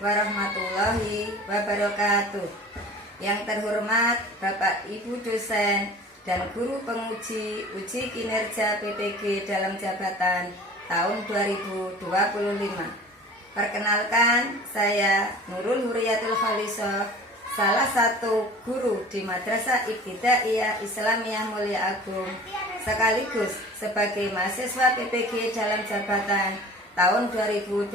warahmatullahi wabarakatuh. Yang terhormat Bapak Ibu dosen dan guru penguji uji kinerja PPG dalam jabatan tahun 2025. Perkenalkan, saya Nurul Huriyatul Khalisoh, salah satu guru di Madrasah Ibtidaiyah Islamiyah Mulia Agung, sekaligus sebagai mahasiswa PPG dalam jabatan tahun 2025,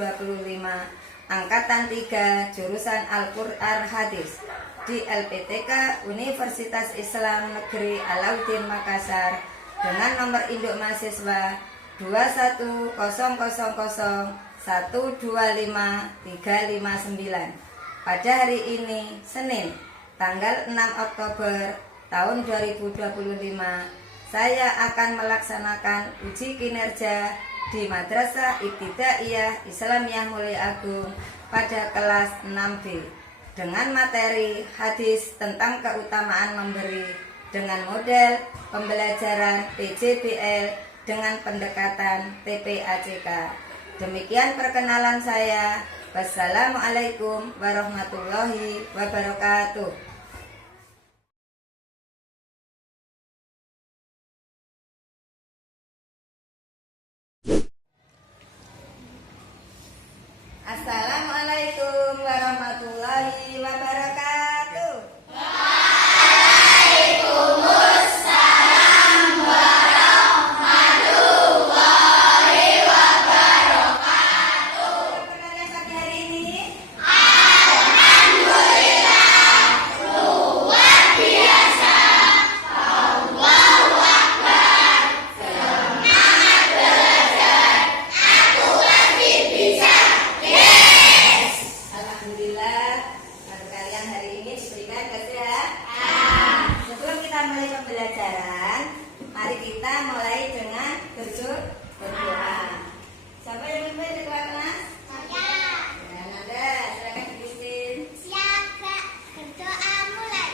Angkatan 3, jurusan Al-Quran Hadis di LPTK Universitas Islam Negeri Alauddin Makassar dengan nomor induk mahasiswa 21000125359. Pada hari ini, Senin, tanggal 6 Oktober tahun 2025, saya akan melaksanakan uji kinerja di Madrasah Ibtidaiyah Islamiyah Mulia Agung pada kelas 6B dengan materi hadis tentang keutamaan memberi dengan model pembelajaran PJBL dengan pendekatan TPACK. Demikian perkenalan saya. Wassalamualaikum warahmatullahi wabarakatuh. Assalamualaikum warahmatullahi wabarakatuh. Waalaikumsalam warahmatullahi wabarakatuh. Perkenalan pagi hari ini. Alhamdulillah, luar biasa. Allahu Akbar. Semangat belajar. Aku pasti bisa. Alhamdulillah, kalian hari ini diberikan kesehatan. Sebelum kita mulai pembelajaran, mari kita mulai dengan berdoa. Siapa yang memimpin ketua kelas? Saya. Dan Anda, silakan dipimpin. Siap, Kak. Berdoa mulai.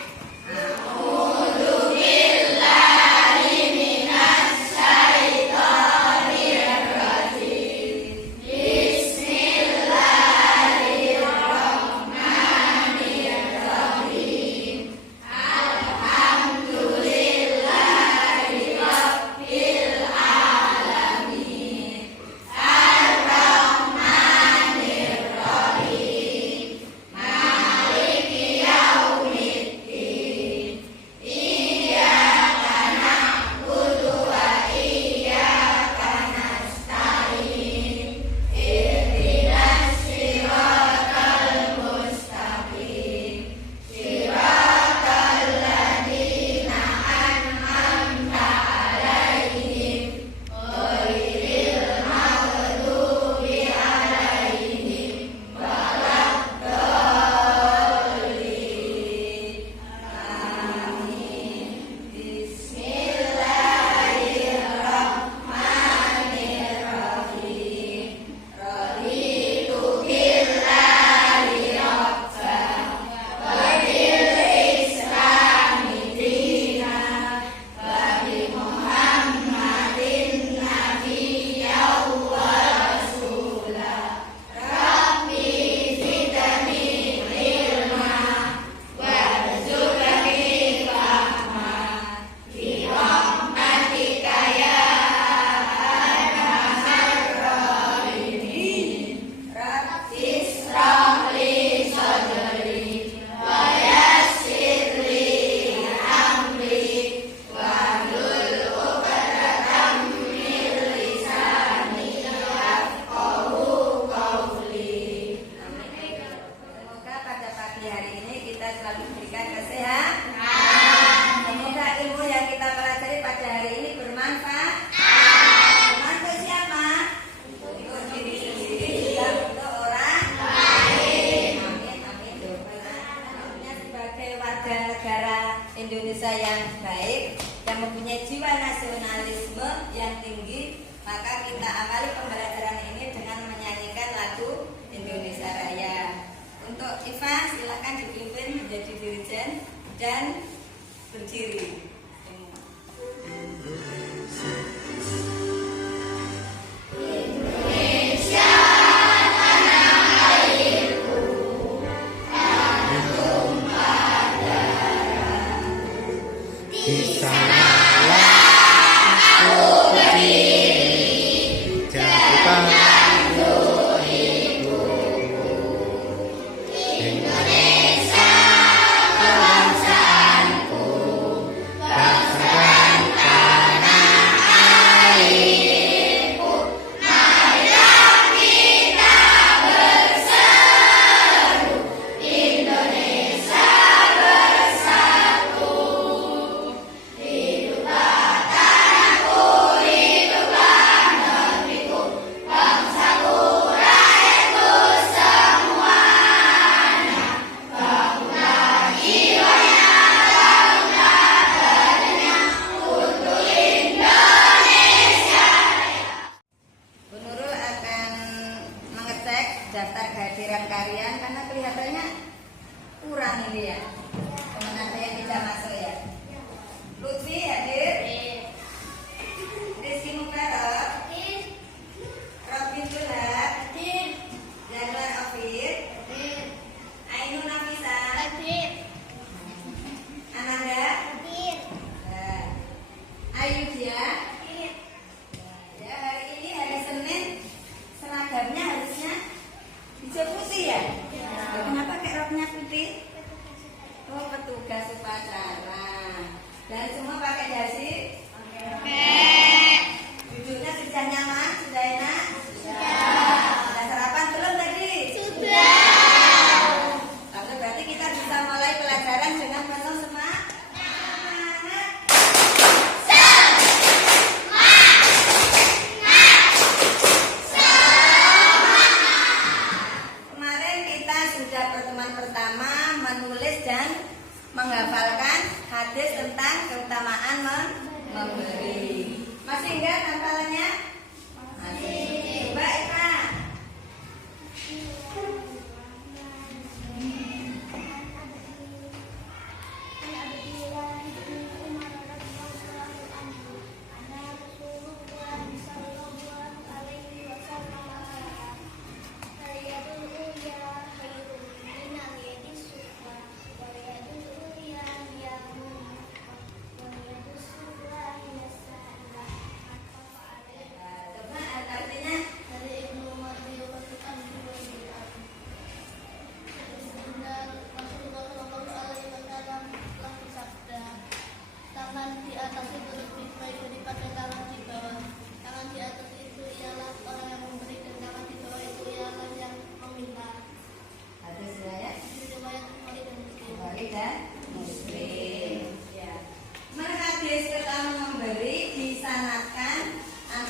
Semoga pada pagi hari ini kita selalu diberikan kesehatan. Semoga ilmu yang kita pelajari pada hari ini bermanfaat. Bermanfaat siapa? Untuk diri sendiri juga untuk orang lain. Amin, amin. Tentunya sebagai warga negara Indonesia yang baik, yang mempunyai jiwa nasionalisme yang tinggi, maka kita awali pembelajaran ini dengan menyanyikan lagu Indonesia Raya. Untuk Iva, silakan dipimpin menjadi dirijen dan berdiri. Indonesia tanah airku. di sanalah aku berdiri, jatuhkan hidupku. Indonesia bangsaanku, bangsa dan tanah airku, marilah kita berseru, Indonesia bersatu. Hiduplah tanahku, hiduplah negeriku, bangsaku, rakyatku semuanya. Bangunlah jiwanya, bangunlah badannya untuk Indonesia. Bu Nurul akan mengecek daftar kehadiran kalian karena kelihatannya kurang ini ya. Teman ada yang tidak masuk ya. Lutfi hadir. Rizky Mubarok. Robin Tulat. Januar Ofir. Ainun Nafisa. Ananda. Nah, Ayu Dia. Ya, hari ini hari Senin, seragamnya harusnya hijau putih ya? Loh, kenapa kayak roknya putih? Oh, petugas upacara. Dan semua pakai dasi? Duduknya sudah nyaman? Sudah enak? Sudah sarapan belum tadi? Lalu berarti kita bisa mulai pelajaran dengan penuh semangat. Kemarin kita sudah pertemuan pertama menulis dan menghafalkan hadis tentang keutamaan memberi. Masih enggak hafalannya? Masih. Coba Eka. Coba artinya Tangan di atas itu lebih baik daripada tangan di bawah. Tangan di atas itu ialah orang yang memberi dan tangan di bawah itu ialah yang meminta. hadis riwayat Riwayat Bukhari dan Muslim. Bukhari dan Muslim. Ya. Menghadis pertama memberi disanadkan an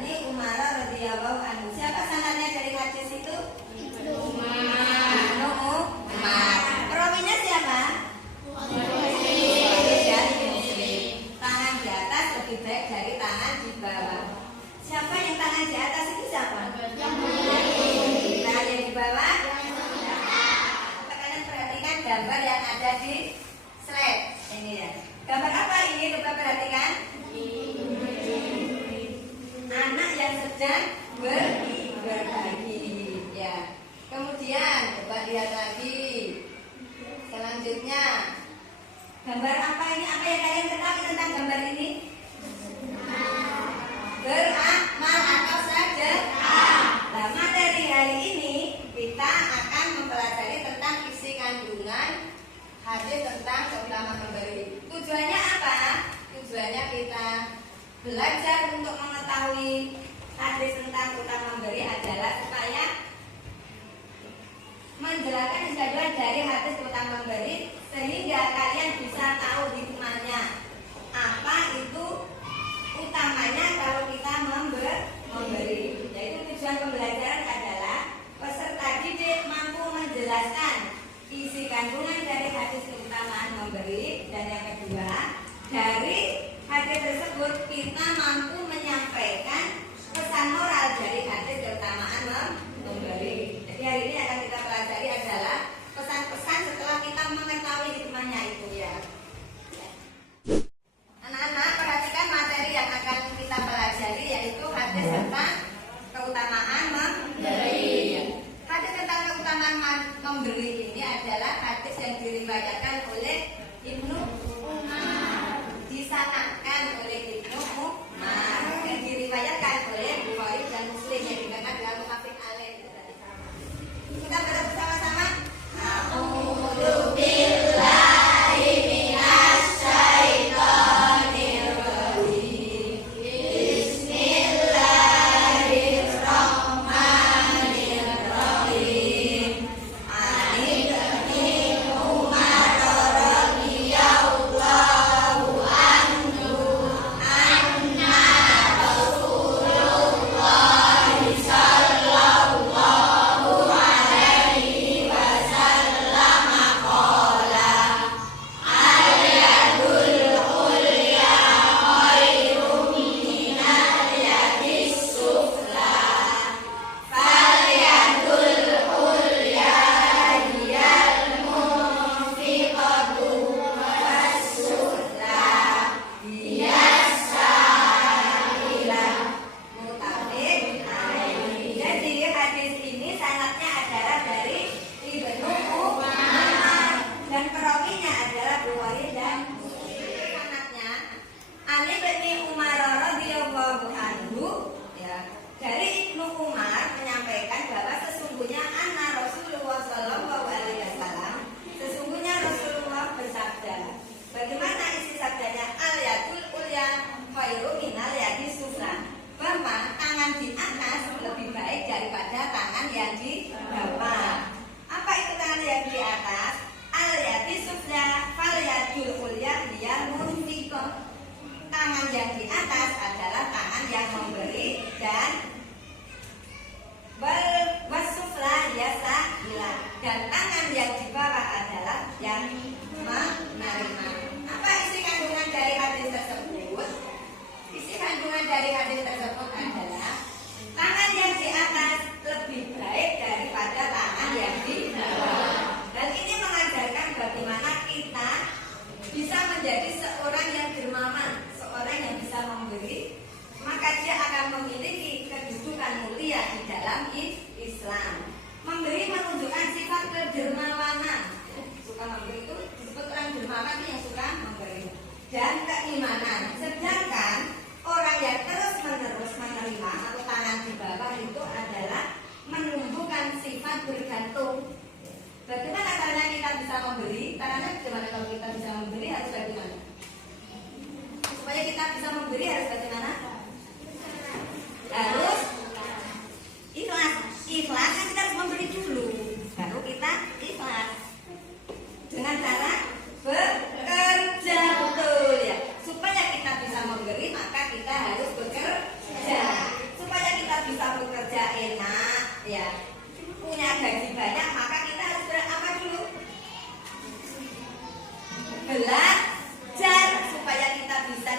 ini Umar radhiyallahu anhu. Siapa sanadnya dari hadis itu? Ibnu Umar. Perawinya siapa? Bukhari dan Muslim. Tangan di atas lebih baik dari tangan di bawah. Siapa yang tangan di atas itu siapa? Tangan yang di bawah? Coba kalian perhatikan gambar yang ada di slide ini ya. Gambar apa ini? Coba perhatikan. Anak yang sedang berbagi. Ya. Kemudian coba lihat lagi. Selanjutnya, gambar apa ini? Apa yang kalian ketahui tentang gambar ini? Beramal atau sedekah. Nah, materi hari ini kita akan mempelajari tentang isi kandungan hadis tentang keutamaan memberi. Tujuannya apa? Tujuannya kita belajar untuk mengetahui hadis tentang keutamaan memberi adalah supaya menjelaskan kandungan dari hadis keutamaan memberi sehingga kalian bisa tahu hikmahnya. Apa itu utamanya kalau kita memberi. Yaitu tujuan pembelajaran adalah peserta didik mampu menjelaskan isi kandungan dari hadis keutamaan memberi, dan yang kedua, dari hadis tersebut kita mampu menyampaikan pesan moral dari hadis keutamaan memberi. Jadi hari ini akan kita pelajari adalah pesan-pesan setelah kita mengetahui hikmahnya itu ya. Anak-anak perhatikan materi yang akan kita pelajari yaitu hadis tentang keutamaan memberi. Hadis tentang keutamaan memberi ini adalah hadis yang diriwayatkan oleh Ibnu Umar.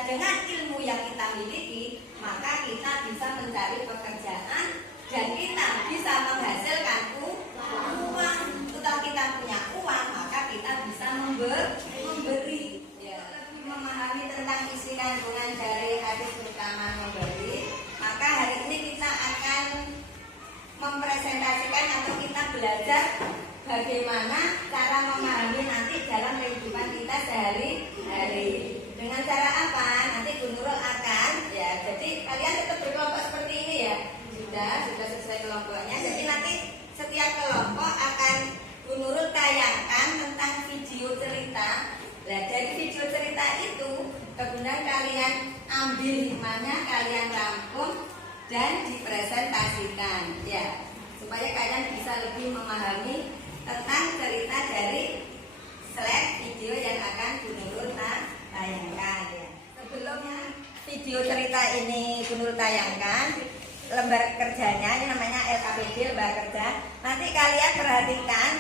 dengan ilmu yang kita miliki, maka kita bisa mencari pekerjaan dan kita bisa menghasilkan uang. Setelah kita punya uang, maka kita bisa memberi. Ya. Lebih memahami tentang isi kandungan dari hadis utama memberi, maka hari ini kita akan mempresentasikan atau kita belajar bagaimana cara memahami nanti dalam kehidupan kita sehari-hari. Dengan cara apa? Nanti Bu Nurul akan ya. Jadi kalian tetap berkelompok seperti ini ya. Sudah sesuai kelompoknya. Jadi nanti setiap kelompok akan Bu Nurul tayangkan tentang video cerita. Nah, dari video cerita itu kemudian kalian ambil hikmahnya, kalian rangkum dan dipresentasikan ya, supaya kalian bisa lebih memahami tentang cerita dari slide video yang akan Bu Nurul tayangkan ya. Sebelumnya video cerita ini Bu Nurul tayangkan, lembar kerjanya ini namanya LKPD, lembar kerja. Nanti kalian perhatikan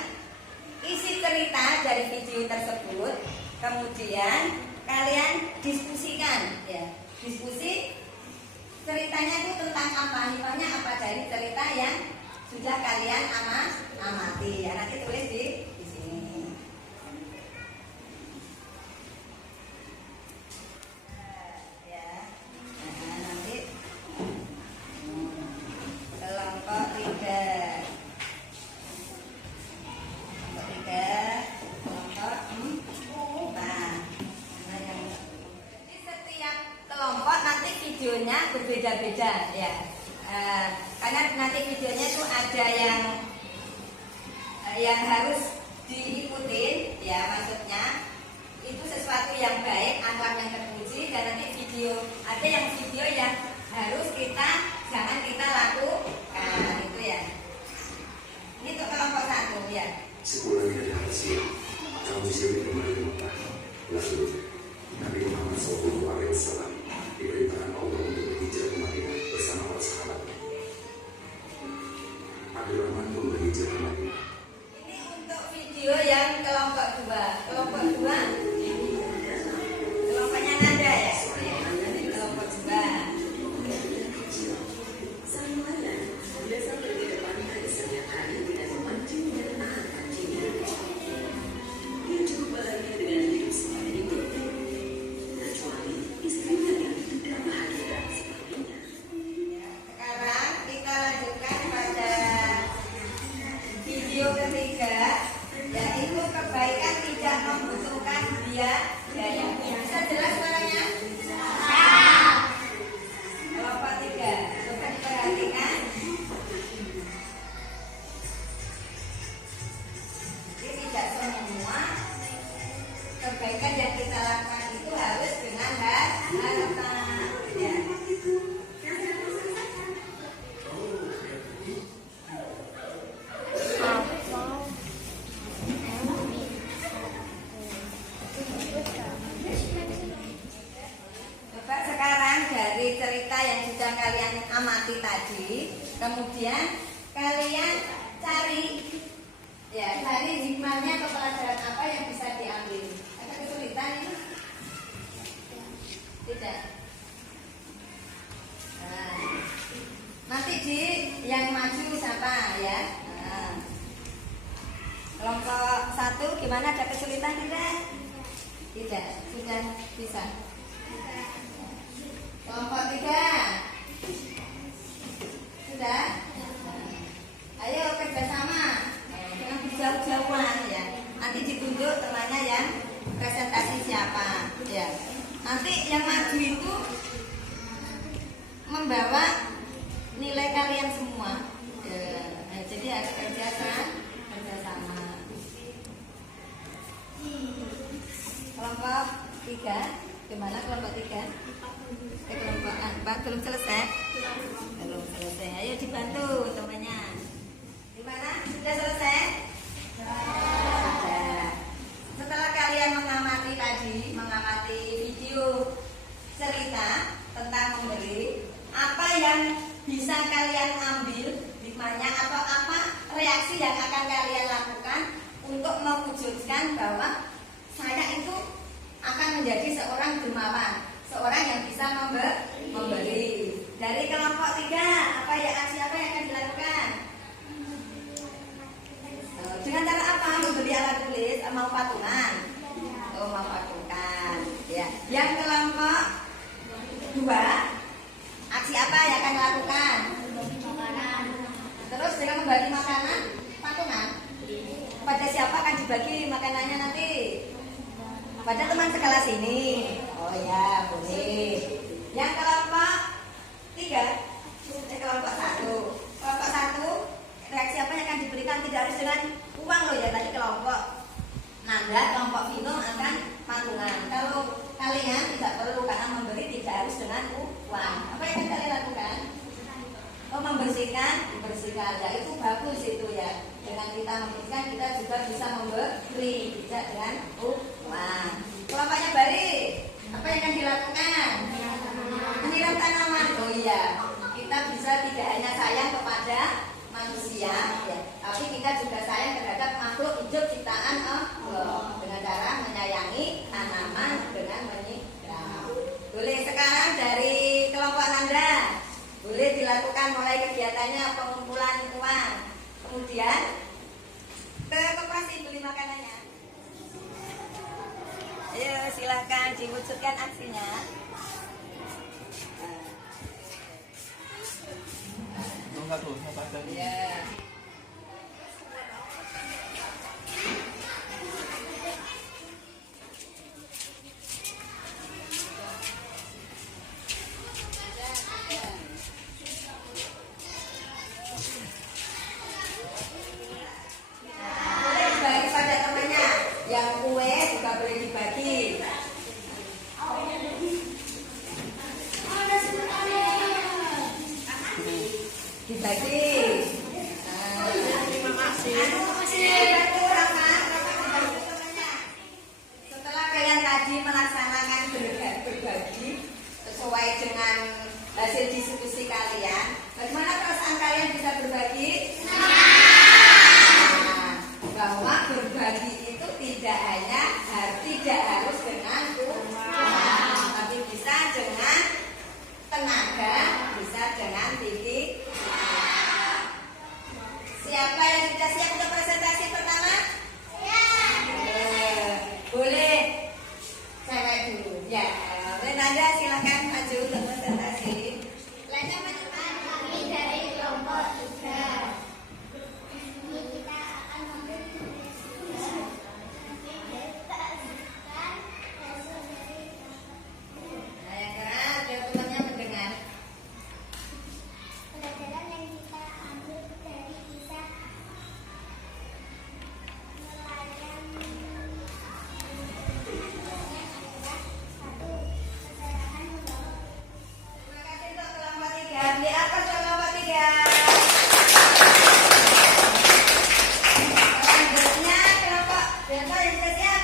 isi cerita dari video tersebut, kemudian kalian diskusikan ya. Diskusi ceritanya itu tentang apa, hikmahnya apa dari cerita yang sudah kalian amati ya. Nanti tulis di sini. Ya. Nah, nanti kelompok 3. Kelompok 4. Jadi setiap kelompok nanti videonya berbeda-beda ya. Karena nanti videonya itu ada yang harus diikutin ya, maksudnya itu sesuatu yang baik, akhlak yang terpuji, dan nanti ada yang video yang harus jangan kita lakukan itu ya. Ini untuk kelompok 1 ya. Sepulang dari hasil, kamu sendiri kembali Mekah. Lalu Nabi Muhammad SAW diperintahkan Allah untuk berhijrah ke Madinah bersama para sahabatnya. Abdurrahman pun berhijrah ke Madinah. Ini untuk video yang kelompok 2. Kelompok 2 kelompoknya Nanda ya. Kelompok 2. Sekarang kita lanjutkan pada video ketiga, yaitu kebaikan tidak membutuhkan biaya. Bisa jelas suaranya? Kelompok 3, coba diperhatikan. Ini tidak semua kebaikan yang kita lakukan itu harus dengan harapan ya. Coba sekarang dari cerita yang sudah kalian amati tadi, kemudian kalian cari hikmahnya atau pelajaran apa yang bisa diambil. Ada kesulitan ini? Tidak. Nah, nanti yang maju siapa ya? Nah. Kelompok 1 gimana, ada kesulitan tidak? Tidak, sudah bisa. Kelompok 3 sudah? Ayo kerjasama, jangan jauh-jauhan ya. Nanti ditunjuk temannya yang presentasi siapa ya. Nanti yang maju itu membawa nilai kalian semua ya. Nah, jadi harus kerjasama. Kelompok 3 gimana? Kelompok 3 kelompok 4 belum selesai? Belum selesai. Ayo dibantu temannya. Gimana? Sudah selesai? Sudah. Setelah kalian mengamati video cerita tentang memberi, apa yang bisa kalian ambil hikmahnya atau apa reaksi yang akan kalian lakukan untuk mewujudkan bahwa saya itu akan menjadi seorang dermawan, seorang orang yang bisa memberi. Dari kelompok 3, aksi apa yang akan dilakukan? Dengan cara apa? Membeli alat tulis, mau patungan, mau patungan. Ya. Yang kelompok 2, aksi apa yang akan dilakukan? Terus dengan membagi makanan, patungan. Pada siapa akan dibagi makanannya nanti? Pada teman sekelas ini. Oh ya, boleh. Yang kelompok 3, kelompok 1. Kelompok 1, reaksi apa yang akan diberikan tidak harus dengan uang loh ya. Tadi kelompok Nanda, kelompok Vino akan patungan. Kalau kalian tidak perlu karena memberi tidak harus dengan uang. Apa yang akan kalian lakukan? Oh, membersihkan. Ya itu bagus itu ya. Dengan kita membersihkan kita juga bisa memberi, tidak dengan uang. Kelompoknya Bari, apa yang akan dilakukan? Menyiram tanaman. Oh iya, kita bisa tidak hanya sayang kepada manusia, ya, tapi kita juga sayang terhadap makhluk hidup ciptaan Allah dengan cara menyayangi tanaman dengan menyiram. Boleh sekarang dari kelompok Nanda, boleh dilakukan mulai kegiatannya pengumpulan uang, kemudian ke koperasi beli makanannya. Ayo silakan diwujudkan aksinya. Ya. Boleh dibagi pada temannya. Yang kue juga boleh dibagi. Dibagi. Terima kasih. Setelah kalian tadi melaksanakan berbagi sesuai dengan hasil diskusi kalian, bagaimana perasaan kalian bisa berbagi? Bahwa berbagi itu tidak harus dengan uang, tapi bisa dengan tenaga, bisa dengan pikiran. Siapa yang sudah siap untuk presentasi pertama? Ya. Boleh. Cewek dulu. Ya. Nanda silakan maju untuk presentasi. Lainnya maju. Kami dari kelompok 3. Kita akan memberi Nah, yang keras, biar temannya mendengar. pelajaran yang kita ambil dari kisah nelayan adalah 1. Kesadaran membawa. Terima kasih untuk kelompok 3. Beli apa kelompok 3? Selanjutnya kelompok berapa yang sudah siap?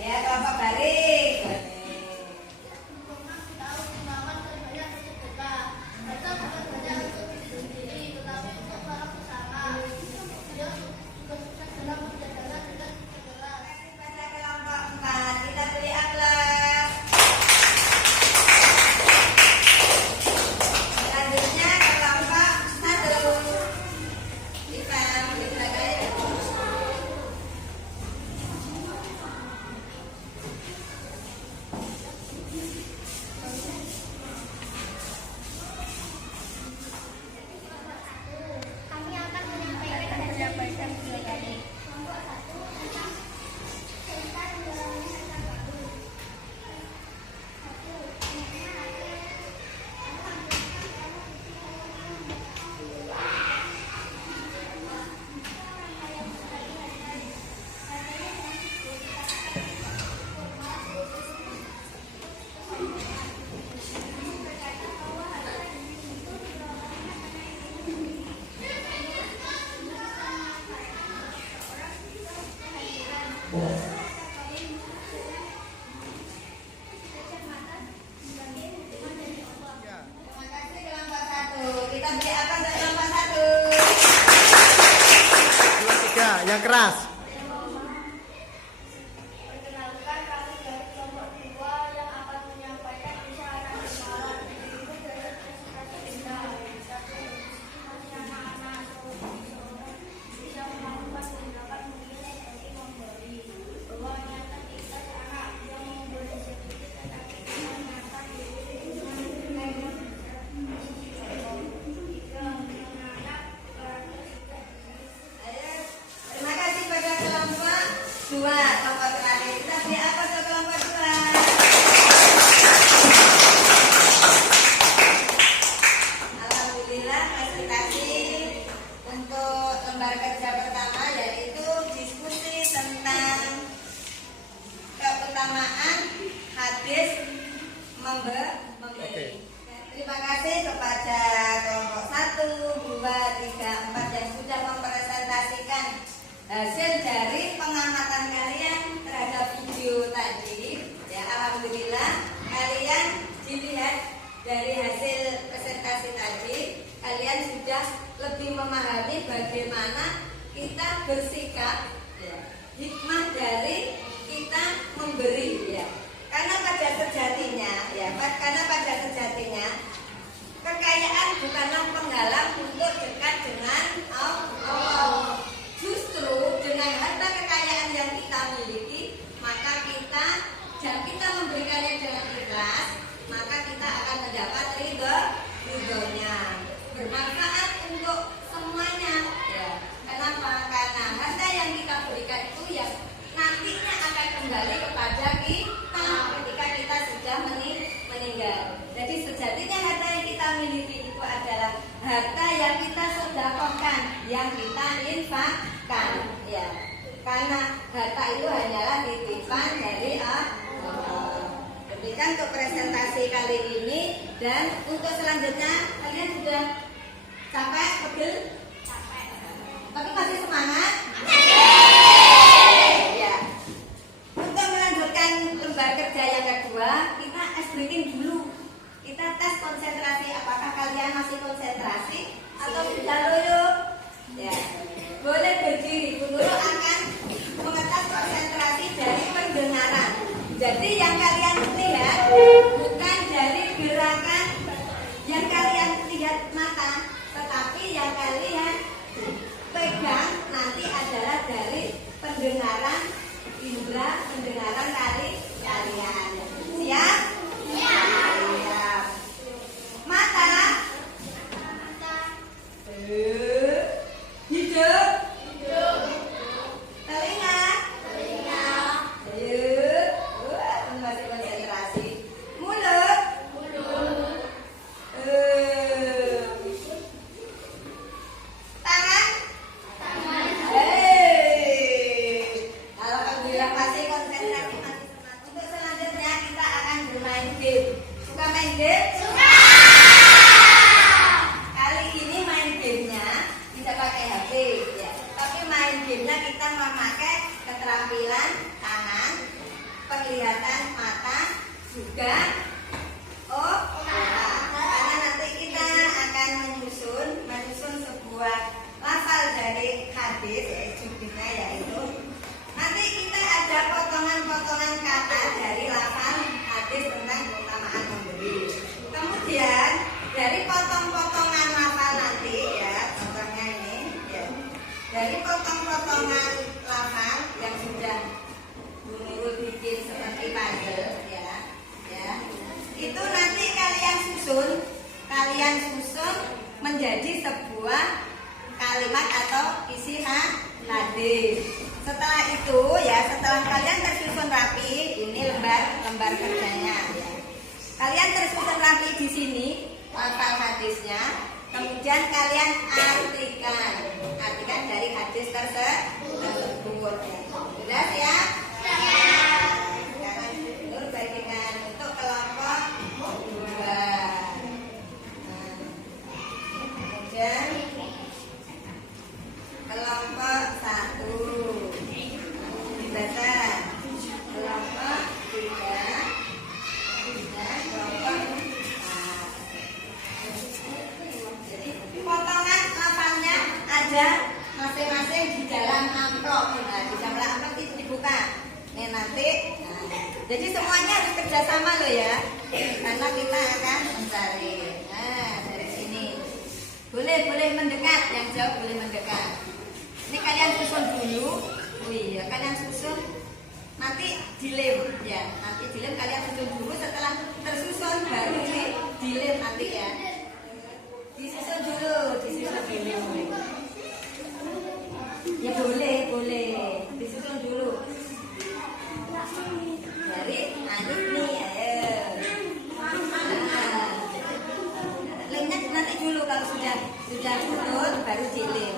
Ya kelompok Bari. Memang kita harus menggunakan sebanyak untuk kita. Kita bukan hanya untuk diri sendiri, tetapi untuk para bersama. Dia juga sukses dalam perjalanan dengan kelas. Pada kelompok 4 kita beli amplas. Selanjutnya kelompok 1. Kita beli belakang. Kami akan menyampaikan dari kelompok 1 tentang cerita tenggelamnya harta karun. 1. Banyaknya hasil Terima kasih kelompok 1. Kita beli apa untuk kelompok 1? 2, 3, yang keras. Perkenalkan kami dari kelompok 2 yang akan hadis memberi. Terima kasih kepada kelompok 1, 2, 3, 4 yang sudah mempresentasikan hasil dari pengamatan kalian terhadap video tadi. Ya, alhamdulillah kalian dilihat dari hasil presentasi tadi, kalian sudah lebih memahami bagaimana kita bersikap, ya, hikmah dari kita memberi, ya. Karena pada sejatinya kekayaan bukanlah penghalang untuk dekat dengan Allah. Justru dengan harta kekayaan yang kita miliki, maka jika kita memberikannya dengan ikhlas, maka kita akan mendapat ridhonya, bermanfaat untuk semuanya. Ya. Kenapa? Karena harta yang kita berikan itu yang nantinya akan kembali kepada kita ketika kita sudah meninggal. Jadi sejatinya harta yang kita miliki itu adalah harta yang kita sedekahkan, yang kita infakkan, ya. Karena harta itu hanyalah titipan dari Allah. Demikian untuk presentasi kali ini, dan untuk selanjutnya kalian sudah capek, pegel? Capek. Tapi masih semangat? Ya. Untuk melanjutkan lembar kerja yang kedua, kita ice breaking dulu. Kita tes konsentrasi, apakah kalian masih konsentrasi atau sudah loyo? Ya. Boleh berdiri. Bu Nurul akan mengetes konsentrasi dari pendengaran. Jadi yang kalian lihat bukan dari gerakan yang kalian lihat mata, tetapi yang kalian pegang nanti adalah dari pendengaran, indera pendengaran kalian. Siap? Siap. Mata. Hidung. Telinga. Ayo. Masih konsentrasi. Mulut. Tangan. Alhamdulillah masih konsentrasi, masih semangat. Untuk selanjutnya kita akan bermain game. Suka main game? Suka. Kali ini main gamenya tidak pakai HP, ya. Tapi main gamenya kita memakai keterampilan tangan, penglihatan mata, juga karena nanti kita akan menyusun sebuah lafal dari hadis, yaitu nanti kita ada potongan-potongan kata dari lafal hadis tentang keutamaan memberi. Kemudian dari potong-potongan lafal nanti, ya, contohnya ini, ya, dari potong-potongan lafal yang sudah Bu Nurul bikin seperti puzzle, ya, itu nanti kalian susun menjadi sebuah kalimat atau isi hadis. Setelah itu, ya, setelah kalian tersusun rapi, ini lembar kerjanya, ya. Kalian tersusun rapi di sini lafal hadisnya, kemudian kalian artikan dari hadis tersebut. Jelas, ya? Sekarang Nur bagikan untuk kelompok 2. Kemudian kelompok 1 dibaca, kelompok 3 dan kelompok 4. Jadi potongan lafalnya ada masing-masing di dalam amplop. Nah, di dalam amplop itu dibuka. Nih nanti. Jadi semuanya harus kerjasama loh, ya. Karena kita akan mencari. Nah, dari sini. Boleh mendekat, yang jauh boleh mendekat. Ini kalian susun dulu. Oh iya, kalian susun. Nanti dilem, ya. Nanti dilem kalian susun dulu. Setelah tersusun baru ini dilem nanti, ya. Disusun dulu. Ya boleh. Disusun dulu. Dari Anit nih, ayo. Lemnya nanti dulu, kalau sudah betul baru dilem.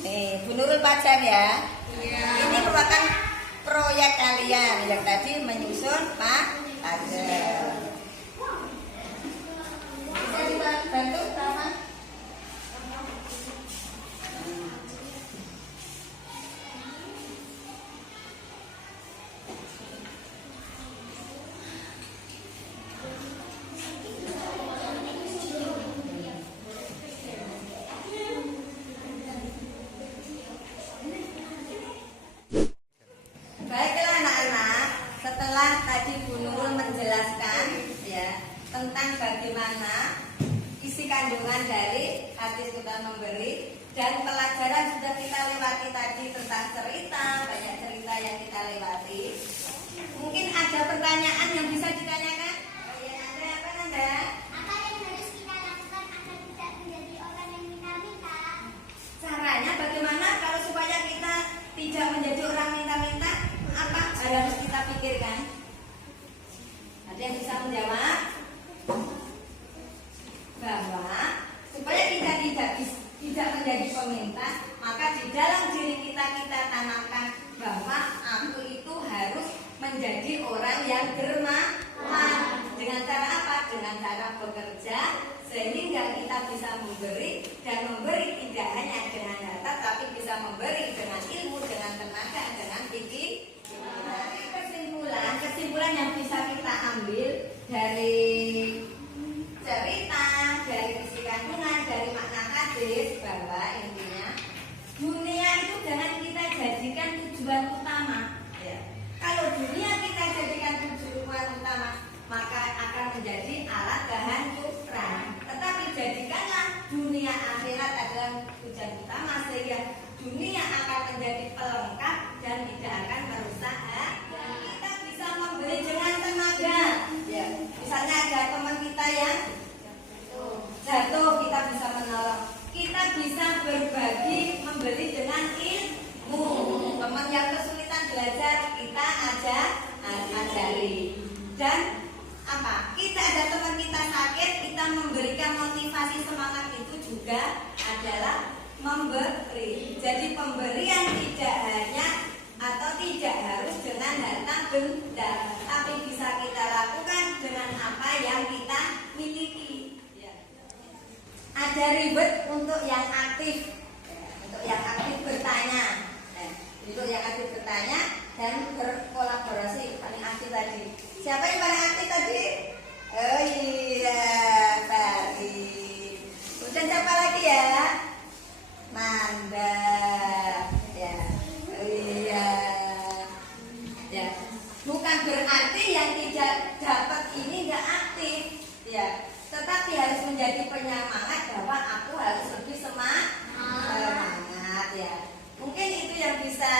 Nih, Bu Nurul pacar ya. Ini merupakan proyek kalian yang tadi menyusun pagar. Bisa dibantu sama? Baiklah anak-anak, setelah tadi Bu Nurul menjelaskan ya tentang bagaimana isi kandungan dari hati sudah memberi dan pelajaran sudah kita lewati tadi tentang cerita, banyak cerita yang kita lewati. Mungkin ada pertanyaan yang bisa ditanyakan? Oh ya, Nanda, apa Nanda? Apa yang harus kita lakukan agar tidak menjadi orang yang minta-minta? Caranya bagaimana kalau supaya kita tidak menjadi orang minta-minta? Apa harus kita pikirkan? Ada yang bisa menjawab? Bahwa supaya kita tidak menjadi peminta, maka di dalam diri kita tanamkan bahwa aku itu harus menjadi orang yang dermawan. Dengan cara apa? Dengan cara bekerja sehingga kita bisa memberi, dan memberi tidak hanya dengan harta tapi bisa memberi dengan ilmu, dengan tenaga, dengan pikiran. Kesimpulan yang bisa kita ambil dari cerita, dari isi kandungan, dari makna hadis, bahwa intinya dunia itu jangan kita jadikan tujuan utama ya. Kalau dunia kita jadikan tujuan utama, maka akan menjadi alat kehancuran. Tetapi jadikanlah dunia akhirat adalah tujuan utama, sehingga dunia akan menjadi pelengkap dan tidak akan merusak. Kita bisa memberi dengan tenaga ya. Misalnya ada teman kita yang jatuh, kita bisa menolong. Kita bisa berbagi, memberi dengan ilmu. Teman yang kesulitan belajar, kita ajari. Dan apa? Kita ada teman kita sakit, kita memberikan motivasi, semangat, itu juga adalah memberi. Jadi pemberian tidak hanya atau tidak harus dengan harta benda, tapi bisa kita lakukan dengan apa yang kita miliki. Ada ribet untuk yang aktif, untuk yang aktif bertanya, untuk yang aktif bertanya dan berkolaborasi. Paling aktif tadi. Siapa yang paling aktif tadi? Oh iya, baik. Kemudian siapa lagi ya? Nanda. Ya, oh iya. Ya, bukan berarti yang tidak dapat ini nggak aktif, ya. Tetapi harus menjadi penyemangat bahwa aku harus lebih semangat ya. Mungkin itu yang bisa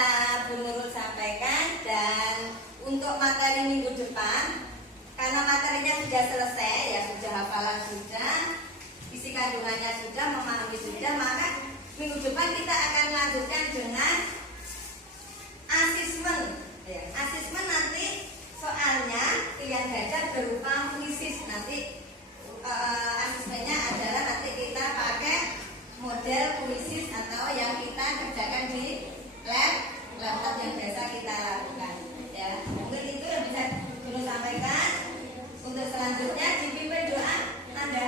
Bu Nurul sampaikan. Dan untuk materi minggu depan, karena materinya sudah selesai ya, sudah hafalan sudah, isi kandungannya sudah, memahami sudah, maka minggu depan kita akan lanjutkan dengan asesmen ya. Asesmen nanti soalnya pilihan gajah berupa puisis. Nanti asesmennya adalah nanti kita pakai model puisis atau yang kita kerjakan di laptop yang biasa kita lakukan ya. Mungkin itu yang bisa dulu sampaikan. Untuk selanjutnya dipimpin doa Anda.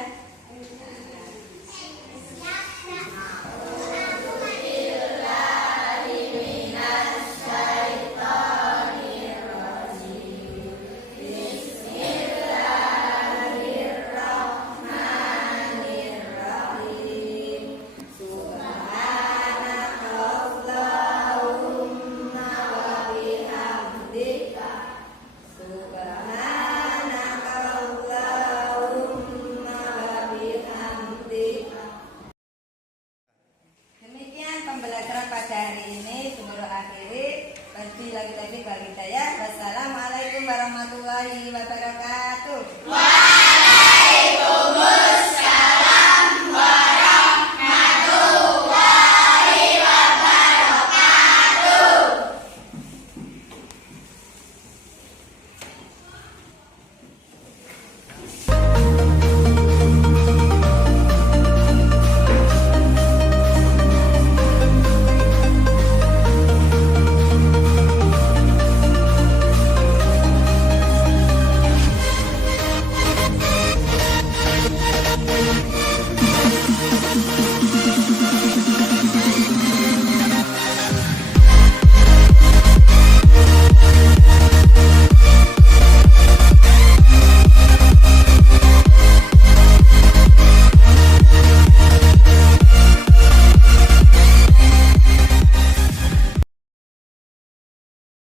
Demikian pembelajaran pada hari ini. Sebelum akhiri, wassalamualaikum warahmatullahi wabarakatuh.